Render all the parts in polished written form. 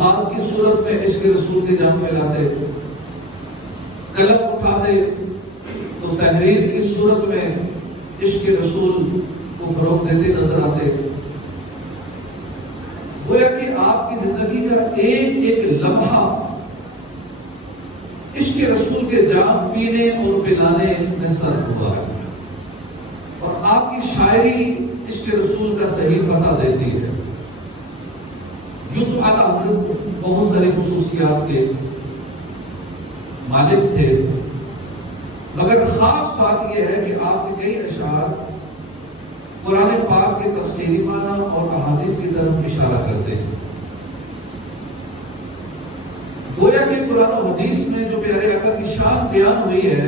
الفاظ کی صورت میں عشق رسول کے جام پھیلاتے، قلم اٹھاتے تو تحریر کی صورت میں عشق رسول کو فروغ دیتے نظر آتے۔ گویا کہ آپ کی زندگی کا ایک ایک لمحہ عشق رسول کے جام پینے اور پلانے میں صرف ہوا ہے، اور آپ کی شاعری عشق رسول کا صحیح پتہ دیتی ہے۔ یوں تو اعلیٰ حضرت بہت ساری خصوصیات کے مالک تھے، مگر خاص بات یہ ہے کہ آپ کے کئی اشعار قرآن پاک کے تفسیری معنی اور احادیث کی طرف اشارہ کرتے ہیں۔ گویا کہ قرآن و حدیث میں جو پیارے آقا کی شان بیان ہوئی ہے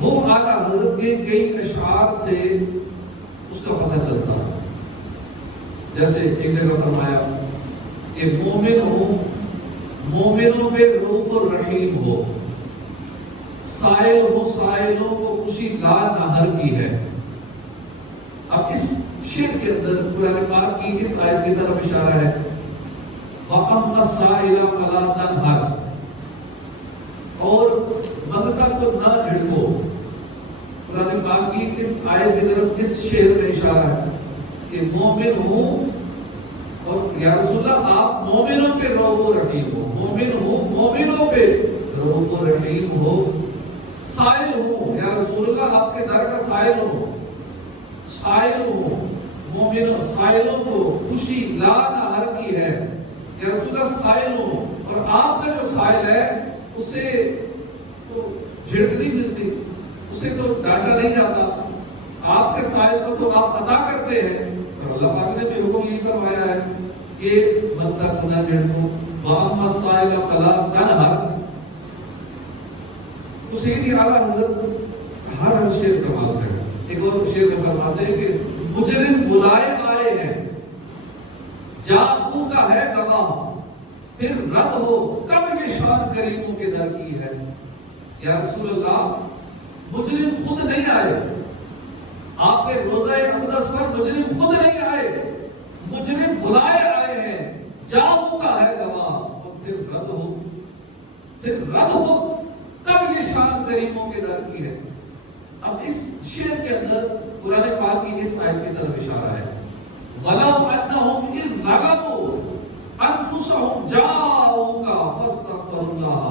وہ اعلیٰ حضرت کے کئی اشعار سے اس کا پتہ چلتا ہے۔ جیسے ایک جگہ فرمایا کہ مومن ہو، مومنوں پہ رؤوف الرحیم ہو، سائل ہو سائلوں کو خوشی لا نہر کی ہے۔ اب اس شعر کے اندر قرآن پاک کی اس آیت کی طرف اشارہ ہے، وَأَمَّا السَّائِلَ فَلَا تَنْهَرْ، اور مانگتا کو نہ جھڑکو۔ قرآن پاک کی اس آیت کی طرف اس شعر میں اشارہ ہے کہ مومن ہوں، اور یا رسول اللہ آپ مومنوں پہ رؤوف الرحیم ہو، مومن ہوں مومنوں پہ رؤوف الرحیم ہو، سائل ہوں یا رسول اللہ آپ کے در کا سائل ہو، سائل ہوں مومنوں سائلوں کو خوشی لا نہر کی ہے، یا رسول اللہ سائل ہوں، اور آپ کا جو سائل ہے اسے تو جھڑک نہیں ملتی، اسے تو ڈانٹا نہیں جاتا، آپ کے سائل کو تو آپ عطا کرتے ہیں۔ اور اللہ پاک نے بھی حکم یہ فرمایا ہے کہ بندہ کو نہ جھڑکو، وَأَمَّا السَّائِلَ فَلَا تَنْهَرْ۔ سیدی اعلیٰ حضرت ہر شعر کمال ہے۔ ایک اور شعر میں فرماتے ہیں کہ مجرم بلائے آئے ہیں، جادو کا ہے گواہ، پھر رد ہو کب یہ شان کریموں کے در کی ہے۔ یا رسول اللہ مجرم خود نہیں آئے، آپ کے روزہ اقدس پر مجرم خود نہیں آئے، مجرم بلائے آئے ہیں، جادو کا ہے گواہ، اور پھر رد ہو کب یہ شان کریموں کے در کی ہے۔ اب اس شعر کے اندر قرآن پاک کی اس آیت کی طرف اشارہ ہے، وَلَوْ أَنَّهُمْ إِذْ ظَلَمُوا أَنفُسَهُمْ جَاءُوكَ فَاسْتَغْفَرُوا اللَّهَ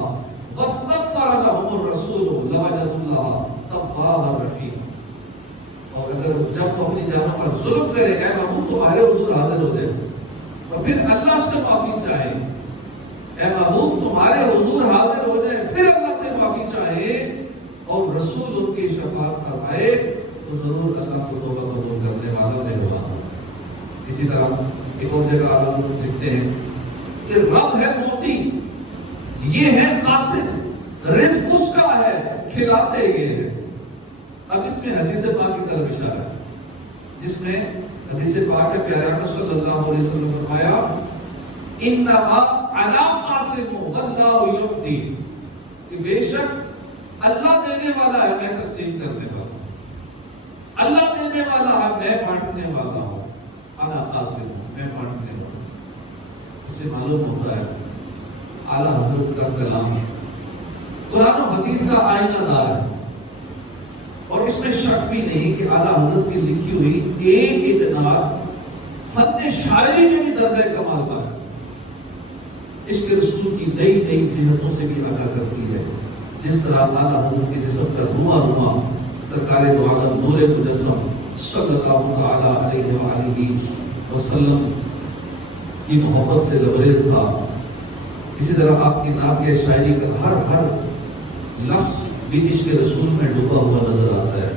وَاسْتَغْفَرَ لَهُمُ الرَّسُولُ لَوَجَدُوا اللَّهَ تَوَّابًا رَحِيمًا۔ اور اگر جب وہ اپنی جانوں پر ظلم کرے اے محبوب تمہارے حضور حاضر ہوتے ہیں اور پھر اللہ سے معافی چاہے، اے محبوب تمہارے حضور حاضر ہو جائے، پھر اللہ سے معافی چاہے اور رسول ان کی شفاعت فرمائے تو ضرور اللہ کو توبہ قبول کرنے والا نہیں ہوگا۔ اسی طرح ایک اور جگہ اعلیٰ حضرت لکھتے ہیں کہ رب ہے موتی، یہ ہے قاسم، رزق اس کا ہے کھلاتے یہ ہے۔ اب اس میں حدیث پاک کی طرف اشارہ ہے جس میں حدیث پاک ہے پیارے آقا صلی اللہ علیہ وسلم نے فرمایا انما انا قاسم واللہ یعطی، کہ بے شک اللہ دینے والا ہے، میں تقسیم کرنے والا ہوں، اللہ دینے والا ہے، میں بانٹنے والا ہوں، انا قاسم ہوں، میں بانٹنے والا ہوں۔ اس سے معلوم ہوتا ہے اعلیٰ حضرت کا کلام قرآن و حدیث کا آئینہ دار ہے، اور اس میں شک بھی نہیں کہ اعلیٰ حضرت کی لکھی ہوئی ایک ایک نعت فن شاعری میں بھی درجہ کمال پر ہے، عشق رسول کی نئی نئی جہتوں سے بھی آگاہ کرتی ہے۔ جس طرح اعلیٰ حضرت کے جسم کا رواں سرکار دو عالم نور مجسم صلی اللہ تعالی علیہ وآلہ وسلم کی محبت سے لبریز تھا، اسی طرح آپ کی نعت یا شاعری کا ہر لفظ بھی عشق رسول میں ڈوبا ہوا نظر آتا ہے۔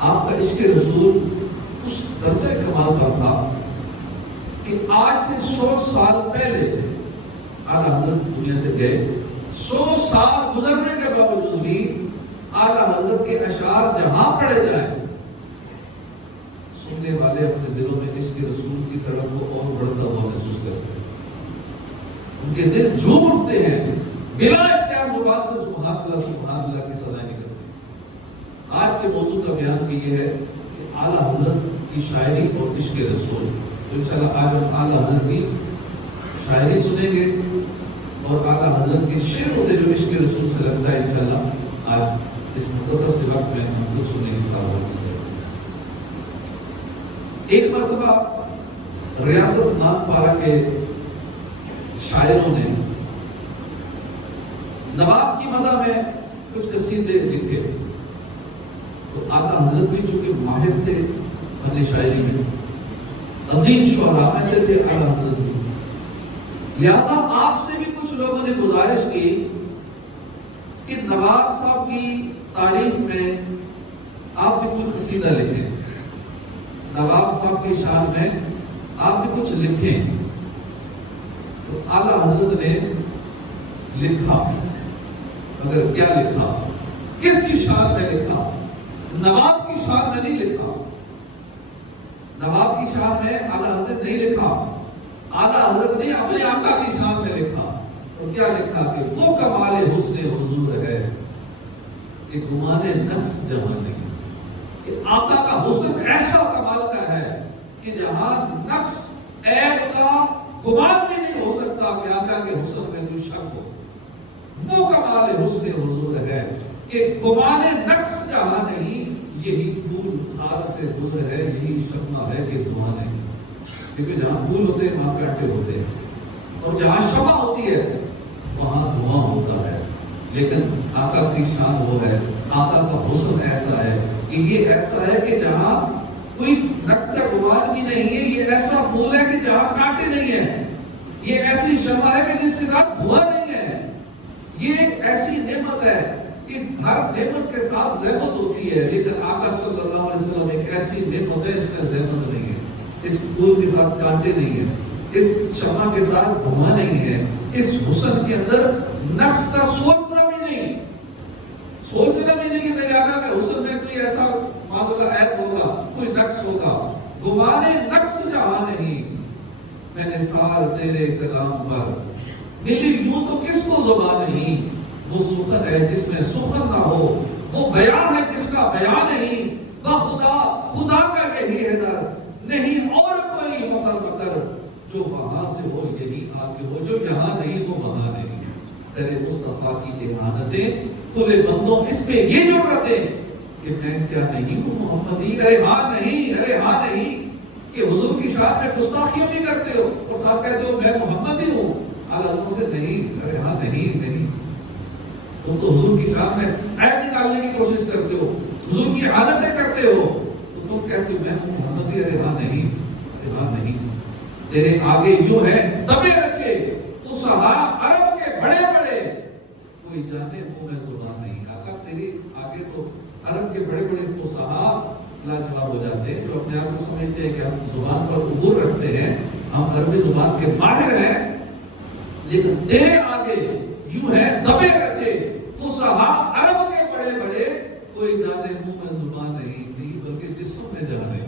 آپ کا عشق رسول اس درجہ کمال پر تھا کہ آج سے 100 سال پہلے اعلیٰ حضرت دنیا سے گئے، 100 سال گزرنے کے باوجود بھی اعلیٰ حضرت کے اشعار جہاں پڑھے جائیں سننے والے اپنے دلوں میں عشق رسول کی طرف کو اور بڑھتا ہوا محسوس کرتے ہیں، ان کے دل جھوم اٹھتے ہیں، بلا اختیار زبان سے سبحان اللہ کی سزائیں نکلتی ہیں۔ آج کے موضوع کا بیان بھی یہ ہے کہ اعلیٰ حضرت کی شاعری اور عشق رسول تو انشاءاللہ آج ہم اعلیٰ حضرت کی شاعری سنیں گے اور اعلیٰ حضرت کے شعروں سے جو عشق رسول سے لگتا ہے انشاءاللہ آج اس مختصر سے وقت میں ہم کچھ سننے کی سعادت کرتے ہیں۔ ایک مرتبہ ریاست ناگپارا کے شاعروں نے نواب کی مدح میں کچھ قصیدے لکھے، تو آقا حضرت بھی چونکہ ماہر تھے فن شاعری میں، عظیم شعراء میں سے تھے آقا حضرت بھی، لہذا آپ سے بھی کچھ لوگوں نے گزارش کی کہ نواب صاحب کی تاریخ میں آپ بھی کچھ قصیدہ لکھیں، نواب صاحب کی شان میں آپ بھی کچھ لکھیں۔ تو اعلیٰ حضرت نے لکھا، مگر کیا لکھا، کس کی شان میں لکھا؟ نواب کی شان میں نہیں لکھا، نواب کی شان میں اعلیٰ حضرت نہیں لکھا، اعلیٰ حضرت نے اپنے آقا کی شان میں لکھا۔ تو کیا لکھا کہ وہ کمال حسن حضور ہے کہ گمان نقص جہاں نہیں، کہ آقا کا حسن ایسا کمال کا ہے کہ جہاں نقص عیب کا گمان بھی نہیں ہو سکتا کہ آقا کے حسن میں کوئی شک ہو۔ وہ کمال حسن حضور ہے کہ گمان نقص جہاں نہیں، یہی پھول خار سے گزر ہے، یہی شمع ہے کہ دھواں نہیں۔ کیونکہ جہاں پھول ہوتے ہیں وہاں کانٹے ہوتے ہیں، اور جہاں شمع ہوتی ہے وہاں دھواں ہوتا ہے، لیکن آقا کی شان وہ ہے، آقا کا حسن ایسا ہے کہ یہ ایسا ہے کہ جہاں کوئی نقص کا گمان بھی نہیں ہے، یہ ایسا پھول ہے کہ جہاں کانٹے نہیں ہیں، یہ ایسی شمع ہے کہ جس کے ساتھ دھواں نہیں ہے، یہ ایسی نعمت ہے کہ ہر نعمت کے ساتھ زحمت ہوتی ہے، لیکن آقا صلی اللہ علیہ وسلم ایک ایسی نعمت ہے اس میں زحمت نہیں ہے، اس پھول کے ساتھ کانٹے نہیں ہیں، اس شمع کے ساتھ دھواں نہیں ہے، اس حسن کے اندر نقص کا سوچنا بھی نہیں کہ تیرے آقا کے حسن میں کوئی ایسا معاملہ عیب ہوگا، کوئی نقص ہوگا، گمانے نقص جہاں نہیں، میں نثار تیرے کلام پر ملی یوں تو کس کو زبان نہیں، وہ سخن ہے جس میں سخن نہ ہو، وہ بیان ہے جس کا بیان نہیں، وہ خدا کا یہی ہے در نہیں اور کوئی مقر جو وہاں سے ہو یہی آگے ہو، جو یہاں نہیں وہ وہاں نہیں۔ تیرے مصطفیٰ کی احانتیں کھلے بندوں اس پہ یہ جرأتیں کہ میں کیا نہیں ہوں محمدی، ارے ہاں نہیں کہ حضور کی شان میں گستاخیاں بھی کرتے ہو اور صاحب کہتے ہو میں محمدی ہوں، اللہ نہیں، ارے ہاں نہیں، تم تو حضور کی شان میں عیب نکالنے کی کوشش کرتے ہو، حضور کی عادتیں کرتے ہو، تو تم کہتے ہو میں محمدی، ارے ہاں نہیں، تیرے آگے یوں ہے دبے رچے فصحا عرب کے بڑے بڑے، کوئی جانے منہ میں زبان نہیں۔ آقا تیرے آگے تو عرب کے بڑے بڑے فصحا لاجواب ہو جاتے ہیں، جو اپنے آپ کو سمجھتے ہیں کہ ہم زبان پر عبور رکھتے ہیں، ہم عربی زبان کے ماہر ہیں، لیکن تیرے آگے یوں ہے دبے رچے فصحا عرب کے بڑے بڑے، کوئی جانے منہ میں زبان نہیں بلکہ جسم میں جانے۔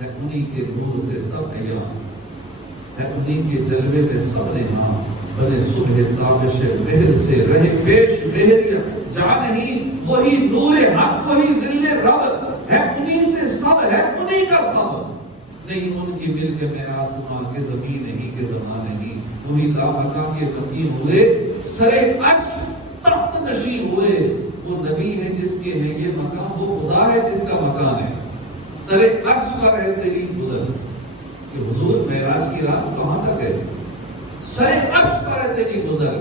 ہے انہی کے نور سے سب ایام، ہے انہی کے جلوے میں سب نعام، بنے صبح تابش مہر سے رہے پیش مہریہ جا نہیں، وہی نور حق وہی دل رب، ہے انہی سے سب، ہے انہی کا سب، نہیں ان کی مل کے میں آسمان کے زمین نہیں کہ زمان نہیں، وہی لامکان کے مقیم ہوئے سر عرش تخت نشین ہوئے، وہ نبی ہے جس کے ہے یہ مقام، وہ خدا ہے جس کا مکان ہے، سر عرش پر ہے تیری گزر، کہ حضور معراج کی رات کہاں تک ہے، سر عرش پر ہے تیری گزر،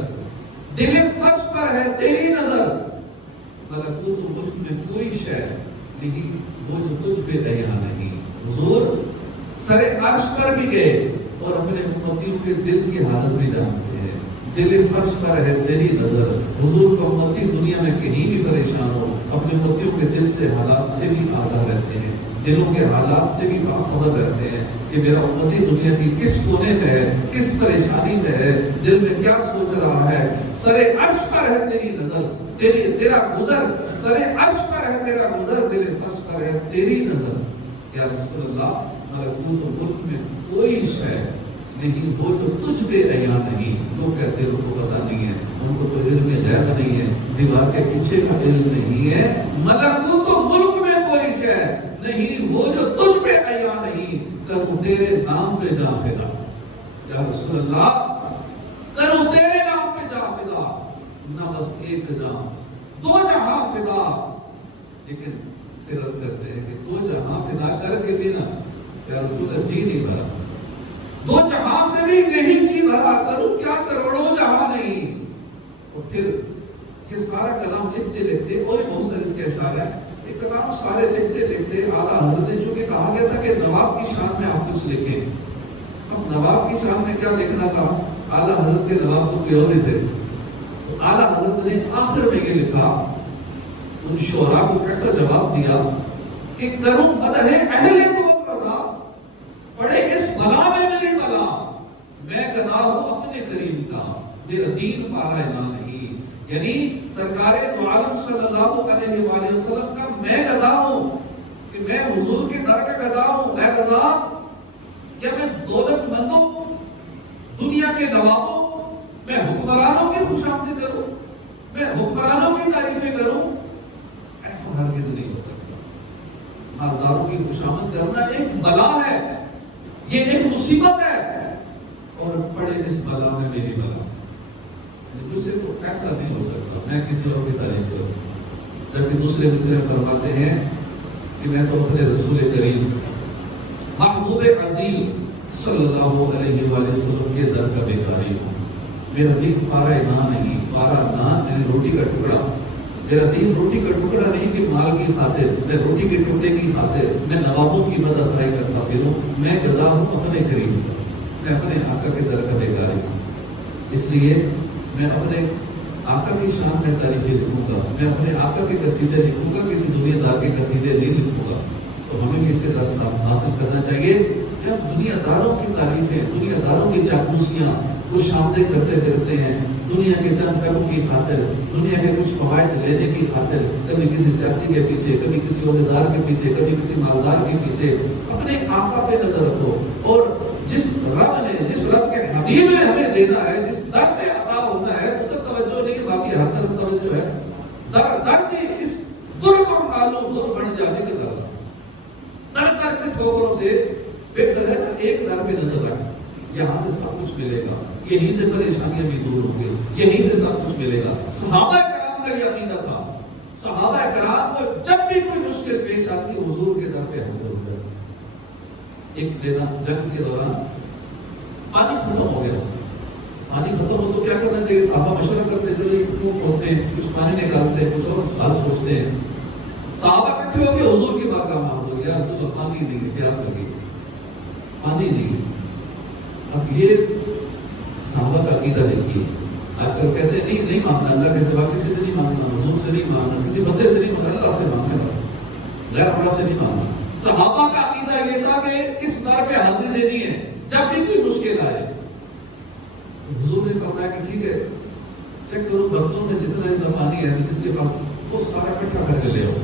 دل فرش پر ہے تیری نظر، ملکوت ملک میں کوئی شے نہیں وہ جو تجھ پہ دیا نہیں۔ حضور سر عرش پر بھی گئے اور اپنے امتیوں کے دل کی حالت بھی جانتے ہیں، دل فرش پر ہے تیری نظر۔ حضور کو امتی دنیا میں کہیں بھی پریشان ہو، اپنے امتیوں کے دل سے حالات سے بھی آگاہ رہتے ہیں، دلوں کے حالات سے بھی باخبر رہتے ہیں کہ میرا امتی دنیا کی کس کونے میں ہے، کس پریشانی میں ہے، دل میں کیا سوچ رہا ہے۔ سر عرش پر ہے تیری نظر، تیرا گزر، سر عرش پر ہے تیرا گزر، دل فرش پر ہے تیری نظر۔ یا رسول اللہ ملکوت ملک میں کوئی شے نہیں وہ جو تجھ پہ عیاں نہیں۔ لوگ کہتے ہیں ان کو پتہ نہیں ہے، ان کو تو علم غیب نہیں ہے، دیوار کے پیچھے کا علم نہیں ہے، ملکوت ملک میں کوئی شے ہے نہیں وہ جو تجھ پہ عیا نہیں، کروں تیرے نام پہ جان فدا۔ یا رسول اللہ کروں تیرے نام پہ جان فدا، نہ بس ایک جان دو جہاں فدا۔ لیکن پھر عرض کرتے ہیں کہ دو جہاں فدا کر کے بھی نا یا رسول اللہ جی نہیں بھرا، دو جہاں سے بھی نہیں جی بھرا، کروں کیا کروڑوں جہاں نہیں۔ اور پھر یہ سارا کلام لکھتے لکھتے اور بہت سارے اس کے اشعار ہیں، یہ کلام سارے لکھتے لکھتے اعلیٰ حضرت نے چونکہ کہا گیا تھا کہ نواب کی شان میں آپ کچھ لکھیں، اب نواب کی شان میں کیا لکھنا تھا؟ اعلیٰ حضرت کے نواب تو کوئی اور ہی تھے، تو اعلیٰ حضرت نے آخر میں یہ لکھا، ان شعراء کو کیسا جواب دیا کہ کروں مدح اہل قوت رضا، پڑے اس بلا میں میری بلا، میں گدا ہوں اپنے کریم کا، میرا دین پارا ہے نہ نہیں۔ یعنی سرکار دو عالم صلی اللہ علیہ وآلہ وسلم کا میں گدا ہوں کہ میں حضور کے در کا گدا ہوں، میں گدا یا میں دولت مندوں دنیا کے نوابوں میں حکمرانوں کی خوش آمدید کروں، میں حکمرانوں کی تعریفیں کروں، ایسا ہرگز نہیں ہو سکتا۔ مالداروں کی خوش آمد کرنا ایک بلا ہے، یہ ایک مصیبت ہے، اور پڑے اس بلا میں میری بلا، دوسرے کو ایسا نہیں ہو سکتا میں کسی اور کی تعریف کروں، جبکہ دوسرے فرماتے ہیں کہ میں تو اپنے رسول کریم محبوب عظیم صلی اللہ علیہ وآلہ وسلم کے در کا بیکاری ہوں، میرا دین پارا نان نہیں، پارا نان یعنی روٹی کا ٹکڑا، میرا دین روٹی کا ٹکڑا نہیں کہ مال کی خاطر، میں روٹی کے ٹکڑے کی خاطر، میں نوابوں کی مد اسرائی کا خاطر ہوں، میں گدا ہوں اپنے کریم کا، میں اپنے آقا کے در کا بیکاری ہوں۔ اس لیے میں اپنے آقا کی شان میں تعریفیں لکھوں گا، میں اپنے آقا کے قصیدے لکھوں گا، کسی دنیا دار کے قصیدے نہیں لکھوں گا۔ تو ہمیں بھی اس سے راستہ حاصل کرنا چاہیے، جب دنیا داروں کی تعریفیں، دنیا داروں کی چاپلوسیاں وہ شامدیں کرتے پھرتے ہیں، دنیا کے چند کاموں کی خاطر، دنیا کے کچھ فوائد لینے کی خاطر، کبھی کسی سیاسی کے پیچھے، کبھی کسی عہدیدار کے پیچھے، کبھی کسی مالدار کے پیچھے، اپنے آقا پہ نظر رکھو، اور جس رب نے، جس رب کے حبیب نے ہمیں دینا ہے، جس در سے عطا ہونا ہے، ادھر توجہ نہیں، باقی ہر طرف توجہ ہے، در کی اس در کو نالوں در بڑھ جانے کے در، در کے ٹھوکروں سے بہتر ہے ایک در پہ نظر رکھ، یہاں سے سب کچھ ملے گا، یہیں سے پریشانیاں بھی دور ہوں گی، یہیں سے سب کچھ ملے گا۔ صحابہ کرام کا یہ عقیدہ تھا، صحابہ کرام کو جب بھی کوئی مشکل پیش آتی حضور کے در پہ حاضر ہو جاتے۔ ایک دینا جنگ کے دوران پانی ختم ہو گیا، پانی ختم ہو تو کیا کرنا چاہیے؟ صحابہ مشورہ کرتے جو یہ ٹوٹ ہوتے ہیں، کچھ پانی نکالتے ہیں، کچھ اور حال سوچتے ہیں۔ صحابہ اکٹھے ہو کے حضور کی بارگاہ میں حاضر ہو گیا، حضور پانی نہیں، پیاس لگی، پانی نہیں۔ اب یہ صحابہ کا عقیدہ دیکھیے، آج کل کہتے ہیں نہیں مانگنا، اللہ کے سوا کسی سے نہیں مانگنا، حضور سے نہیں مانگنا، کسی بندے سے نہیں مانگنا، اللہ سے مانگنا، غیر اللہ سے نہیں مانگنا۔ صحابہ کا عقیدہ یہ تھا کہ اس در پہ حاضری دینی ہے جب بھی کوئی مشکل آئے۔ حضور نے فرمایا کہ ٹھیک ہے، چیک کرو برتنوں میں جتنا اتنا پانی ہے جس کے پاس وہ سارا اکٹھا کر کے لے آؤ،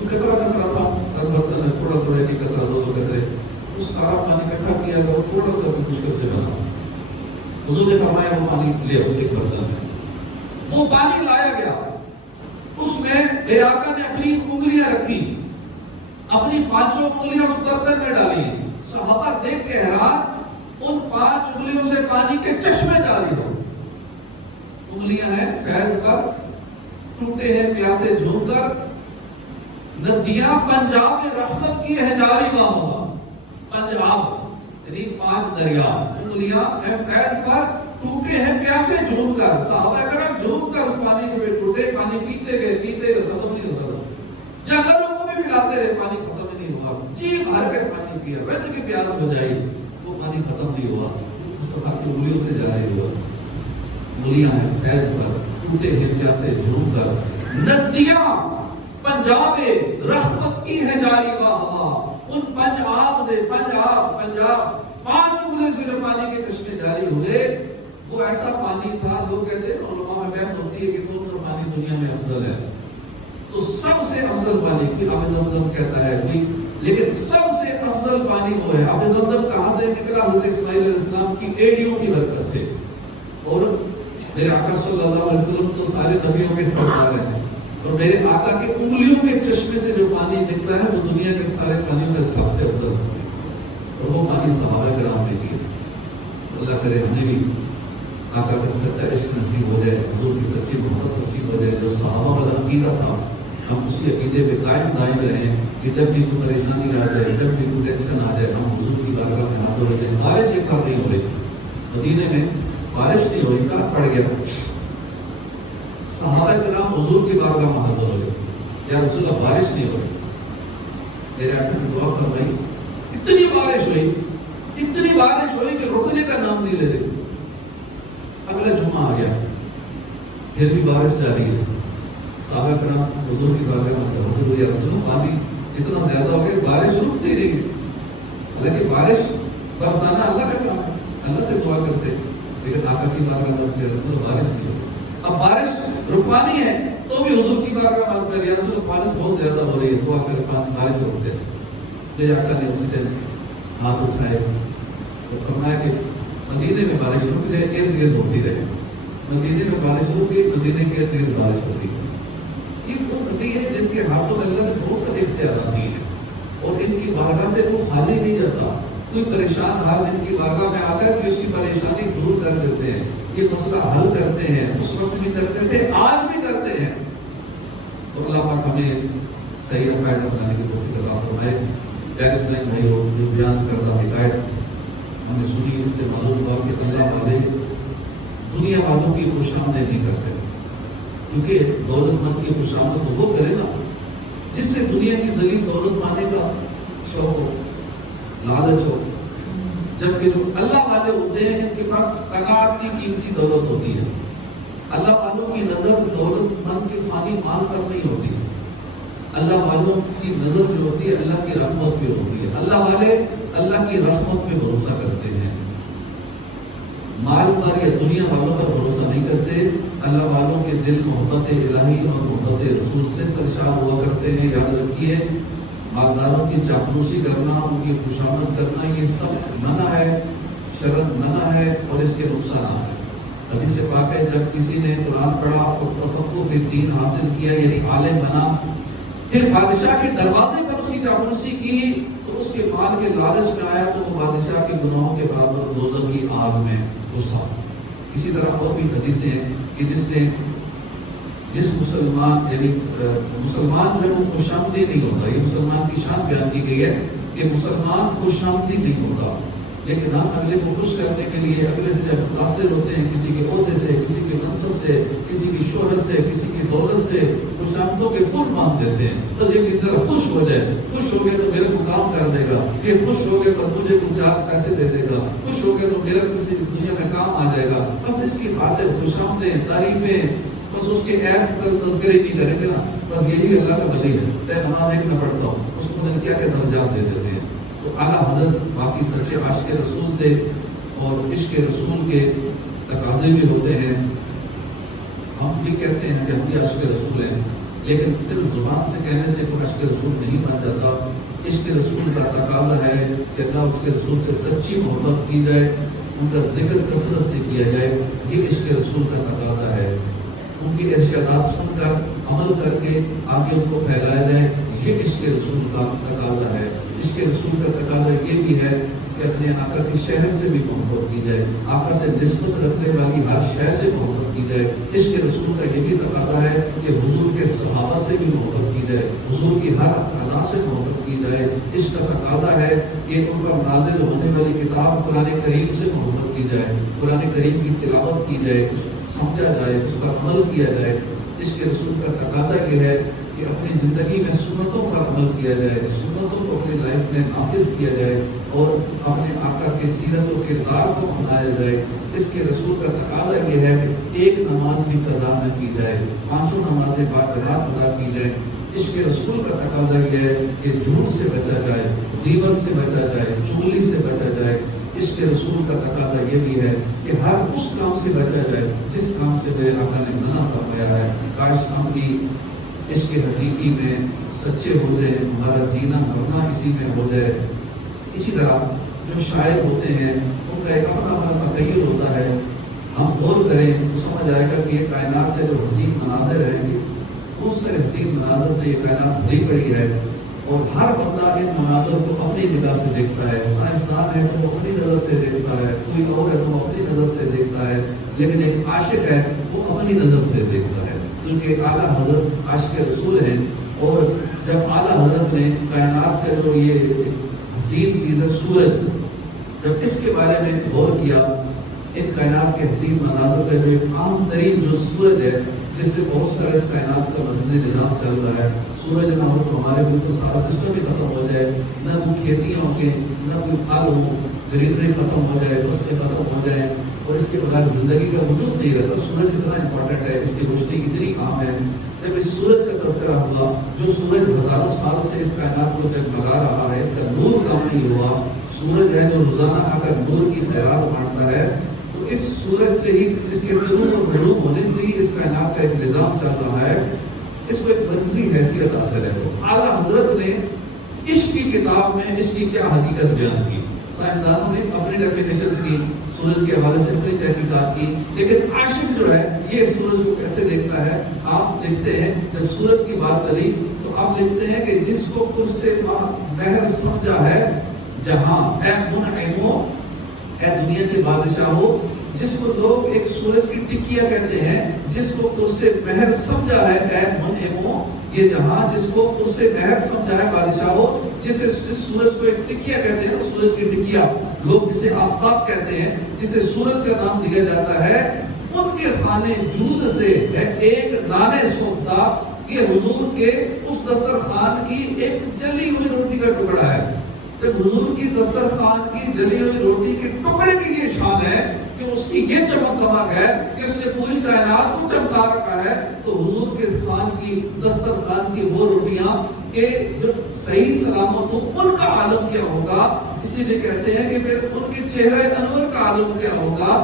کترا کترا تھا ہر برتن میں، تھوڑا تھوڑا ایک کترا دو کترے، وہ سارا پانی اکٹھا کیا گیا، تھوڑا سا مشکل سے بنا۔ حضور نے فرمایا وہ پانی لے آؤ ایک برتن میں، وہ پانی لایا گیا، اس میں میرے آقا نے اپنی انگلیاں رکھی، اپنی پانچوں انگلیاں اس برتن میں ڈالی، صحابہ دیکھ کے حیران، ان 5 انگلیوں سے پانی کے چشمے جاری ہو۔ انگلیاں ہیں فیض پر، ٹوٹے ہیں پیاسے جھوم کر، ندیاں پنجاب میں رحمت کی ہے جاری ماں ہوا، پنجاب یعنی 5 دریا، انگلیاں ہیں فیض پر، ٹوٹے ہیں پیاسے جھوم کر، صحابہ کرام جھوم کر اس پانی کے ٹوٹے، پانی پیتے گئے ختم نہیں ہوتا، جنگلوں کو بھی پلاتے رہے، پانی ختم نہیں ہوا، جی بھر کر پانی پیا، رج کی پیاس بجائی، وہ پانی ختم نہیں ہوا، اس کو آپ کی انگلیوں سے جاری ہوا۔ انگلیاں ہیں فیض پر، ٹوٹے ہیں پیاسے جھوم کر، ندیاں پنجاب رحمت کی ہے جاری ہوا، ان پنجاب سے پنجاب 5 انگلی سے جو پانی کے چشمے جاری ہوئے، وہ ایسا پانی تھا، لوگ کہتے ہیں علماء میں بحث ہوتی ہے کہ کون سا پانی دنیا میں افضل ہے، تو سب سے افضل پانی کی آب زمزم کہتا ہے بھی، لیکن سب سے افضل پانی وہ ہے۔ آب زمزم کہاں سے نکلا؟ حضرت اسماعیل علیہ السلام کی ایڑیوں کی برکت سے، اور میرے آقا صلی اللہ علیہ وسلم تو سارے نبیوں کے سردار ہیں، اور میرے آقا کے انگلیوں کے چشمے سے جو پانی نکلا ہے وہ دنیا کے سارے پانیوں کے حساب سے افضل ہوتے ہیں، اور وہ پانی صحابہ کرام نے کیے۔ اللہ کرے ہمیں بھی آقا کا سچا عشق نصیب ہو جائے، حضور کی سچی محبت نصیب ہو جائے، جو صحابہ والا عقیدہ تھا ہم اسی عقیدے پہ قائم دائم رہیں کہ جب بھی کوئی پریشانی آ جائے، جب بھی کوئی ٹینشن آ جائے، ہم حضور کی بارگاہ میں حاضر ہو جائیں۔ بارش ایک کم نہیں ہو رہی تھی مدینے میں، بارش نہیں ہوئی، کہاں پڑ گیا؟ صحابہ کرام حضور کی بارگاہ میں حاضر ہو گئے، یا رسول اللہ بارش نہیں ہو رہی، میرے آقا نے دعا فرمائی، اتنی بارش ہوئی کہ رکنے کا نام نہیں لے رہی۔ اگلا جمعہ آ گیا، پھر بھی بارش جاری ہے۔ صحابہ کرام حضور کی بارگاہ میں حضور یا رسول اللہ پانی اتنا زیادہ ہو گیا بارش رکتی نہیں، حالانکہ بارش برسانا اللہ کا کام ہے، اللہ سے دعا کرتے، لیکن آقا کی بارگاہ میں رسول اللہ بارش نہیں ہوتی۔ اب بارش رکوانی ہے تو بھی حضور کی بارگاہ میں عرض کر یا رسول اللہ بارش بہت زیادہ ہو رہی ہے، دعا کر بارش روک دے۔ میرے آقا نے اسی ٹائم ہاتھ اٹھائے تو فرمایا کہ مدینے میں بارش رک جائے، ارد گرد ہوتی رہے۔ مدینے میں بارش رک گئی، مدینے کے ارد گرد بارش ہوتی ہے۔ یہ وہ نبی ہے جن کے ہاتھوں میں اللہ نے بہت سارے اختیارات دیے ہیں، اور ان کی بارگاہ سے کوئی خالی نہیں جاتا۔ کوئی پریشان حال ان کی بارگاہ میں آتا ہے کہ اس کی پریشانی دور کر دیتے ہیں، یہ مسئلہ حل کرتے ہیں، اس وقت بھی کرتے تھے، آج بھی کرتے ہیں۔ اور اللہ پاک ہمیں صحیح عقائد بنانے کی توفیق عطا فرمائے۔ پیارے اسلام بھائیو، جو بیان کردہ حکایت ہم نے سنی، اس سے معلوم ہوا کہ اللہ والے دنیا والوں کی خوشامدید نہیں کرتے، کیونکہ دولت مند کی خوشامد تو وہ کرے نا جس سے دنیا کی ذلیل دولت پانے کا شوق ہو، لالچ ہو، جبکہ جو اللہ والے ہوتے ہیں ان کے پاس قناعت کی قیمتی دولت ہوتی ہے۔ اللہ والوں کی نظر دولت مند کے فانی مال پر نہیں ہوتی، اللہ والوں کی نظر جو ہوتی ہے اللہ کی رحمت پہ ہوتی ہے۔ اللہ والے اللہ کی رحمت پہ بھروسہ کرتے ہیں، مال پر یا دنیا والوں پر بھروسہ نہیں کرتے۔ اللہ والوں کے دل محبت الہی اور محبت رسول سے سرشار ہوا کرتے ہیں۔ یاد رکھیے، مالداروں کی چاپلوسی کرنا، ان کی خوشامد کرنا، یہ سب منع ہے، شرع منع ہے، اور اس کے نقصانات ہیں۔ حدیث پاک ہے، جب کسی نے قرآن پڑھا اور تفقہ فی الدین حاصل کیا، یعنی عالم بنا، پھر بادشاہ کے دروازے پر اس کی چاپلوسی کی تو اس کے مال کے لالچ میں آیا تو وہ بادشاہ کے گناہوں کے برابر دوزخ کی آگ میں گھسا۔ اسی طرح اور بھی حدیثیں ہیں کہ جس مسلمان یعنی مسلمان جو ہے وہ خوشامدی نہیں ہوتا۔ یہ مسلمان کی شان بیان کی گئی ہے کہ مسلمان خوشامدی نہیں ہوتا، لیکن ہم اگلے کو خوش کرنے کے لیے اگلے سے جب متاثر ہوتے ہیں کسی کے عہدے سے، کسی کے منصب سے، کسی کی شہرت سے، کسی کی دولت سے، خوشامدوں کے پل باندھ دیتے ہیں تو یہ کس طرح خوش ہو جائے، خوش ہو گئے تو میرے کو کام کر دے گا، یہ خوش ہو گئے تو مجھے کچھ چار پیسے دے دے گا، خوش ہو گئے تو میرا کسی دنیا میں کام آ جائے گا۔ بس اس کی خاطر خوشامدیں، تعریفیں، بس اس کے عیب پر تذکرے نہیں کریں گے نا، بس یہی اللہ کا ولی ہے، چاہے نماز ایک نہ پڑھتا ہوں، اس کو میں کیا کیا درجات دے دیتے ہیں۔ تو اعلیٰ حضرت باقی سچے عاشق رسول تھے، اور عشق رسول کے تقاضے بھی ہوتے ہیں۔ ہم بھی کہتے ہیں کہ ہم بھی عاشق رسول ہیں، لیکن صرف زبان سے کہنے سے کوئی عاشق رسول نہیں بن جاتا۔ عشق رسول کا تقاضا ہے کہ اللہ اس کے رسول سے سچی محبت کی جائے، ان کا ذکر کثرت سے کیا جائے، یہ عشق رسول کا تقاضا ہے۔ ان کی ارشادات سن کر عمل کر کے آگے ان کو پھیلایا جائے، یہ عشق رسول کا تقاضا ہے۔ عشق رسول کا تقاضا یہ بھی ہے کہ اپنے آقا کی شہر سے بھی محبت کی جائے، آقا سے نسبت رکھنے والی ہر شے سے محبت کی جائے۔ عشق رسول کا یہ بھی تقاضا ہے کہ حضور کے صحابہ سے بھی محبت کی جائے، حضور کی ہر ادا سے محبت کی جائے۔ اس کا تقاضا ہے کہ ان پر نازل ہونے والی کتاب قرآن کریم سے محبت کی جائے، قرآن کریم کی تلاوت کی جائے، اس کو سمجھا جائے، اس پر عمل کیا جائے۔ عشق رسول کا تقاضا یہ ہے کہ اپنی زندگی میں سنتوں پر عمل کیا جائے، سنتوں کو اپنی لائف میں نافذ کیا جائے، اور اپنے آقا کی سیرت و کردار کو اپنایا جائے۔ اس کے رسول کا تقاضا یہ ہے کہ ایک نماز بھی قضا نہ کی جائے، پانچوں نمازیں باجماعت ادا کی جائیں۔ اس کے رسول کا تقاضا یہ ہے کہ جھوٹ سے بچا جائے، غیبت سے بچا جائے، چغلی سے بچا جائے۔ اس کے رسول کا تقاضا یہ بھی ہے کہ ہر اس کام سے بچا جائے جس کام سے میرے آقا نے منع فرمایا ہے۔ کاش ہم بھی اس کے حقیقی میں سچے ہو جائیں، ہمارا جینا مرنا اسی میں ہو جائے۔ اسی طرح جو شاعر ہوتے ہیں ان کا ایک اپنا اپنا تخیل ہوتا ہے، ہم غور کریں تو سمجھ آئے گا کہ یہ کائنات کے جو حسین مناظر ہیں، اس سے حسین مناظر سے یہ کائنات بھری پڑی ہے۔ اور ہر بندہ ان مناظر کو اپنی نگاہ سے دیکھتا ہے. سائنسدان ہے تو وہ اپنی نظر سے دیکھتا ہے, کوئی اور ہے تو وہ اپنی نظر سے دیکھتا ہے, لیکن ایک عاشق ہے وہ اپنی نظر سے دیکھتا ہے, کیونکہ اعلیٰ حضرت عاشق رسول ہیں. اور جب اعلیٰ حضرت نے کائنات کا جو یہ حسین چیز ہے سورج, جب اس کے بارے میں غور کیا, ان کائنات کے حسین مناظر کا جو ایک عام ترین جو سورج ہے جس سے بہت سارا اس کائنات کا مرکزی نظام چل رہا ہے, سورج نہ ہو تو ہمارے بالکل سارا سسٹم ہی ختم ہو جائے, نہ وہ کھیتیاں ہوں گے, نہ کوئی پھل ہو, گرینری ختم ہو جائے, فصلیں ختم ہو جائیں, اور اس کے بغیر زندگی کا وجود نہیں رہتا. سورج اتنا امپورٹنٹ ہے, اس کی روشنی کتنی عام ہے. جب اس سورج کا تذکرہ ہوا, جو سورج ہزاروں سال سے اس کائنات کو جگمگا رہا ہے, اس کا نور کم نہیں ہوا, سورج ہے جو روزانہ آ کر نور کی خیرات بانٹتا ہے, تو اس سورج سے ہی, اس کے غروب اور غروب ہونے سے ہی اس کائنات کا ایک نظام چل رہا ہے. اس کو ایک مرکزی حیثیت حاصل ہے. تو اعلیٰ حضرت نے عشق کی کتاب میں عشق کی کیا حقیقت بیان کی. سائنسدانوں نے اپنی ڈیفینیشنز کی, سورج کے حوالے سے اپنی تحقیقات کی, لیکن عاشق جو ہے یہ سورج کو کیسے دیکھتا ہے. آپ دیکھتے ہیں جب سورج کی بات چلی تو آپ دیکھتے ہیں کہ جس کو خود سے بہر سمجھا ہے جہاں, اے منعمو, اے دنیا کے بادشاہو, جس کو لوگ ایک سورج کی ٹکیا کہتے ہیں, جس کو خود سے بہر سمجھا ہے, اے منعمو, یہ جہاں جس کو خود سے بہر سمجھا ہے بادشاہو, جسے اس سورج کو ایک ٹکیا کہتے ہیں, سورج کی ٹکیا لوگ جسے آفتاب کہتے ہیں, جسے سورج کا نام دیا جاتا ہے, ان کے خانے جود سے ایک دانے سوکھتا, یہ حضور کے اس دسترخوان کی ایک جلی ہوئی روٹی کا ٹکڑا ہے. جب حضور کی دسترخوان کی جلی ہوئی روٹی کے ٹکڑے کی یہ شان ہے کہ اس کی یہ چمک دمک ہے کہ اس نے پوری کائنات کو چمکا رکھا ہے, تو حضور کے خان کی دسترخوان کی وہ روٹیاں کہ جو صحیح سلامت ہو ان کا عالم کیا ہوگا. اسی لیے کہتے ہیں کہ پھر ان کے چہرے انور کا عالم کیا ہوگا.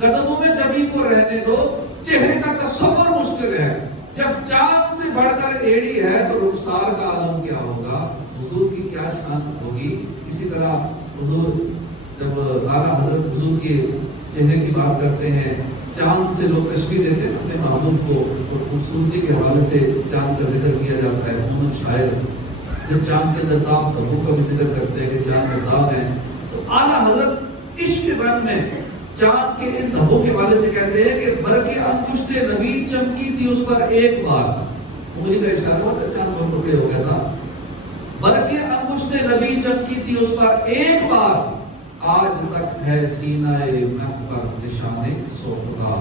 قدموں میں جبھی کو رہنے دو, چہرے کا تصور مشکل ہے, جب چاند سے بڑھ کر ایڑی ہے تو رخسار کا عالم کیا ہوگا. حضور کی کیا شان ہوگی. اسی طرح حضور جب اعلیٰ حضرت حضور کے چہرے کی بات کرتے ہیں, چاند سے لوگ تشبیہ دیتے ہیں اپنے محبوب کو, اور خوبصورتی کے حوالے سے چاند کا ذکر کیا جاتا ہے. محمد شاعر جب چاند کے اندر داغ دھبوں کا بھی ذکر کرتے ہیں کہ چاند کا داغ ہے, تو اعلیٰ حضرت عشق کے رنگ میں چاند کے ان دھبوں کے حوالے سے کہتے ہیں کہ برق انگشت نبی چمکی تھی اس پر ایک بار. انگلی کا اشارہ ہوا تھا, چاند بہت ٹکڑے ہو گیا تھا. برق انگشت نبی چمکی تھی اس پر ایک بار, آج تک ہے سینہ مہ پر نشان سوختہ.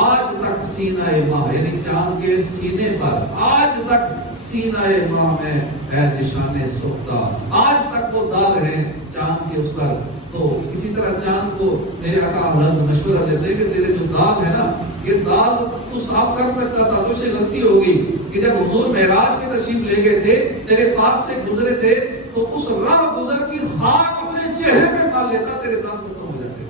آج تک سینہ ماہ یعنی چاند کے سینے پر آج تک سینہ ماہ میں ہے نشان سوختہ. آج تک وہ داغ ہے چاند کے اس پر. تو اسی طرح چاند کو میرے آقا حضرت مشورہ دیتے ہیں کہ تیرے جو داغ ہے نا, یہ داغ تو صاف کر سکتا تھا, تو اسے غلطی ہوگی کہ جب حضور معراج کی تشریف لے گئے تھے, تیرے پاس سے گزرے تھے, تو اس راہ گزر کی خاک اپنے چہرے پہ ڈال لیتا, تیرے داغ ختم ہو جاتے.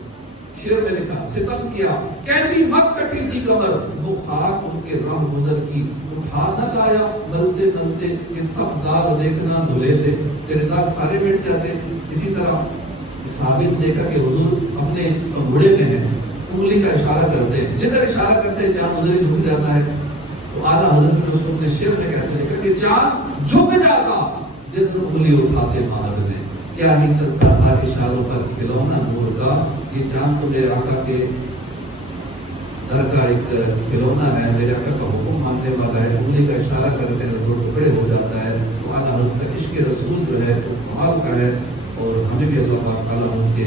شعر میں لکھا, ستم کیا کیسی مت کٹی تھی کمر, وہ خاک ان کے راہ گزر کی اٹھا نہ لایا, دلتے دلتے یہ سب داغ دیکھنا دھلے تھے, تیرے داغ سارے مٹ جاتے. اسی طرح صحابی نے دیکھا کہ حضور اپنے بڑے میں ہیں, انگلی کا اشارہ کرتے ہیں, جدھر اشارہ کرتے ہیں چاند ادھر ہی جھک جاتا ہے. تو اعلیٰ حضرت نے اس کو اپنے شعر میں کیسے دیکھا کہ چاند جھک جاتا جد انگلی اٹھاتے مہاجر میں, کیا ہی چلتا تھا اشاروں پر کھلونا نور کا. یہ چاند تو میرے آقا کے در کا ایک کھلونا ہے, میرے آقا کا حکم ماننے والا ہے, انگلی کا اشارہ کرتے ہیں تو ٹکڑے ہو جاتا ہے. تو اعلیٰ حضرت کا عشق رسول جو ہے وہ کمال کا ہے, اور ہمیں بھی اللہ تعالیٰ ان کے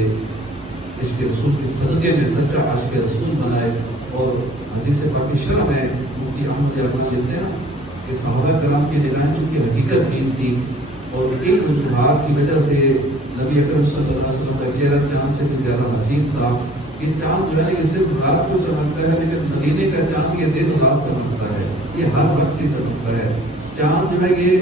عشق رسول کی صدقے میں سچا عاشق رسول بنائے. اور حدیث پاک شرح میں مفتی احمد جعفر لکھتے ہیں کہ صحابہ کرام کی نگاہیں چونکہ حقیقت دین تھی, اور ایک وجوہات کی وجہ سے نبی اکرم صلی اللہ علیہ وسلم کا چہرہ چاند سے بھی زیادہ حسین تھا. یہ چاند جو ہے یہ صرف رات کو چمکتا ہے, لیکن مدینے کا چاند یہ دن رات چمکتا ہے, یہ ہر وقت ہی چمکتا ہے. چاند جو ہے یہ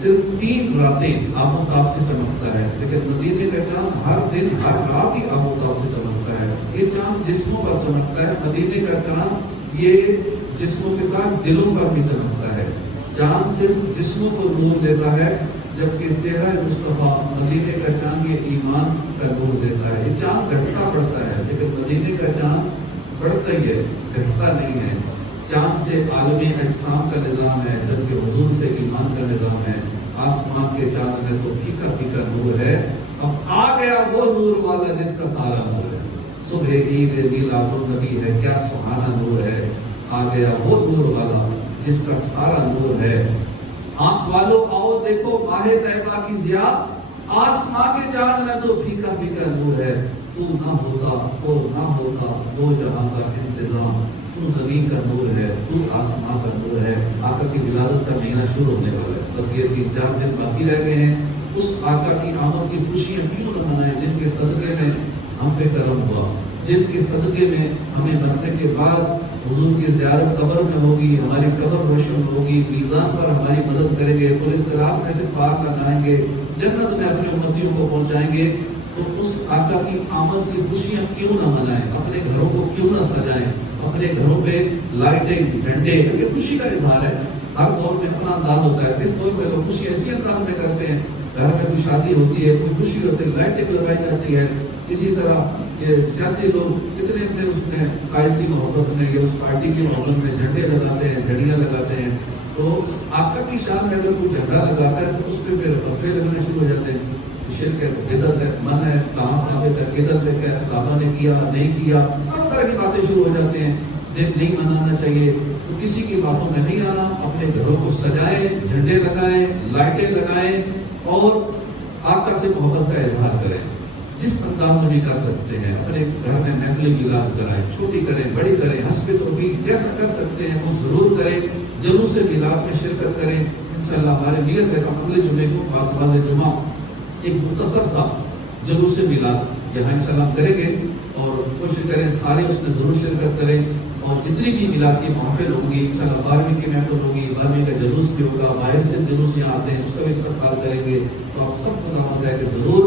صرف 3 راتیں آب و تاب سے چمکتا ہے, لیکن مدینے کا چاند ہر دن ہر رات ہی آب و تاب سے چمکتا ہے. یہ چاند جسموں پر چمکتا ہے, مدینے کا چاند یہ جسموں کے ساتھ دلوں پر بھی چمکتا ہے. چاند صرف جسموں کو نور دیتا ہے, جبکہ چہرہ مصطفیٰ مدینے کا چاند یہ ایمان کا نور دیتا ہے. یہ چاند گھٹتا بڑھتا ہے, لیکن مدینے کا چاند بڑھتا ہی ہے, گھٹتا نہیں ہے. چاند سے عالمی اجسام کا نظام ہے, جبکہ حضور سے ایمان کا نظام ہے. آسمان میرے میلاد النبی ہے، کیا سبحانہ نور ہے، آ گیا وہ نور والا جس کا سارا نور ہے۔ آنکھ والوں آؤ دیکھو ماہ طیبہ کی ضیاء، آسماں کے چاند میں تو پھیکا پھیکا نور ہے۔ تو نہ ہوتا اور نہ ہوتا وہ جہاں کا انتظام، تو زمین کا نور ہے، تو آسمان کا نور ہے۔ آقا کی ولادت کا مہینہ شروع ہونے والا ہے، بس یہ 3-4 دن باقی رہ گئے ہیں۔ اس آقا کی آمد کی خوشیاں کیوں نہ منائیں جن کے صدقے میں ہم پہ کرم ہوا، جن کے صدقے میں ہمیں مرنے کے بعد حضور کی زیارت قبر میں ہوگی، ہماری قبر روشن ہوگی، میزان پر ہماری مدد کریں گے، پولیس صراط میں سے پار لگائیں گے، جنت میں اپنے امتیوں کو پہنچائیں گے۔ تو اس آقا کی آمد کی خوشیاں کیوں نہ منائیں، اپنے گھروں کو کیوں نہ سجائیں، اپنے گھروں پہ لائٹیں جھنڈے، یہ خوشی کا اظہار ہے۔ ہر دور میں اپنا انداز ہوتا ہے، اس دور میں لوگ خوشی ایسی انداز میں کرتے ہیں، گھر میں کوئی شادی ہوتی ہے، کوئی خوشی ہوتی ہے، لائٹیں لگائی جاتی ہے۔ اسی طرح یہ سیاسی لوگ کتنے اپنے اس میں قائد کی محبت میں یا اس پارٹی کی محبت میں جھنڈے لگاتے ہیں، گھڑیاں لگاتے ہیں۔ تو آقا کی شان میں اگر کوئی جھنڈا لگاتا ہے تو اس پہ پھر افرے لگنے شروع ہو جاتے ہیں، شرک ہے، بدعت ہے، من ہے، کہاں سے آتے تک بدعت ہے، صحابہ نے کیا نہیں کیا، ہر طرح کی باتیں شروع ہو جاتے ہیں۔ دن نہیں منانا چاہیے، تو کسی کی باتوں میں نہیں آنا، اپنے گھروں کو سجائیں، جھنڈے لگائیں، لائٹیں لگائیں اور آقا سے محبت کا اظہار کریں۔ جس انداز میں بھی کر سکتے ہیں، اپنے گھر میں محفل میلاد کرائیں، چھوٹی کریں بڑی کریں، حسب توفیق جیسا کر سکتے ہیں وہ ضرور کریں، جلوس میلاد میں شرکت کریں۔ انشاءاللہ ہمارے نیت ہے اگلے جمعے کو بعد جمعہ ایک مختصر سا جلوس میلاد یہاں انشاءاللہ ہم کریں گے، اور کوشش کریں سارے اس میں ضرور شرکت کریں، اور جتنی بھی میلاد کی محفل ہوں گی انشاءاللہ 12ویں کی محفل ہوگی، 12ویں کا جلوس بھی ہوگا، باہر سے جلوس یہاں آتے ہیں اس کا بھی استقبال کریں گے۔ تو آپ سب کو دعوت ہے کہ ضرور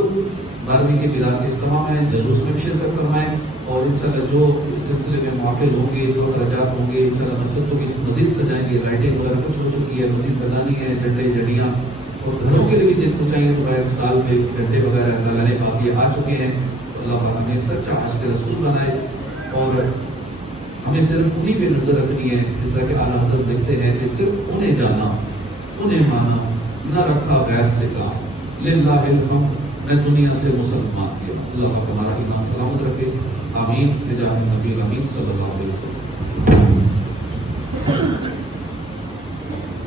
12ویں کی میلاد کے اجتماع میں جلوس میں شرکت فرمائیں، اور انشاءاللہ جو اس سلسلے میں محفل ہوں گے، جو درجات ہوں گے، انشاءاللہ مسجد کو بھی مزید سجائیں گے، لائٹیں وغیرہ کچھ ہو چکی ہے، مزید لگانی ہے، جھنڈے جھڑیاں، اور گھروں کے لیے جن کو چاہیے تو ہر سال میں جھنڈے وغیرہ لگانے باقی آ چکے ہیں۔ اللہ تعالیٰ ہمیں سچا عاشق رسول بنائے، اور ہمیں صرف انہی پہ نظر رکھنی ہے، جس طرح کہ اعلیٰ حضرت لکھتے ہیں کہ صرف انہیں جانا انہیں مانا، نہ رکھا غیر سے کام، للہ الحمد میں دنیا سے مسلمان کیا۔ اللہ پاک ہمارا ایمان سلامت رکھے، آمین بجاہ نبی امین صلی اللہ علیہ وسلم۔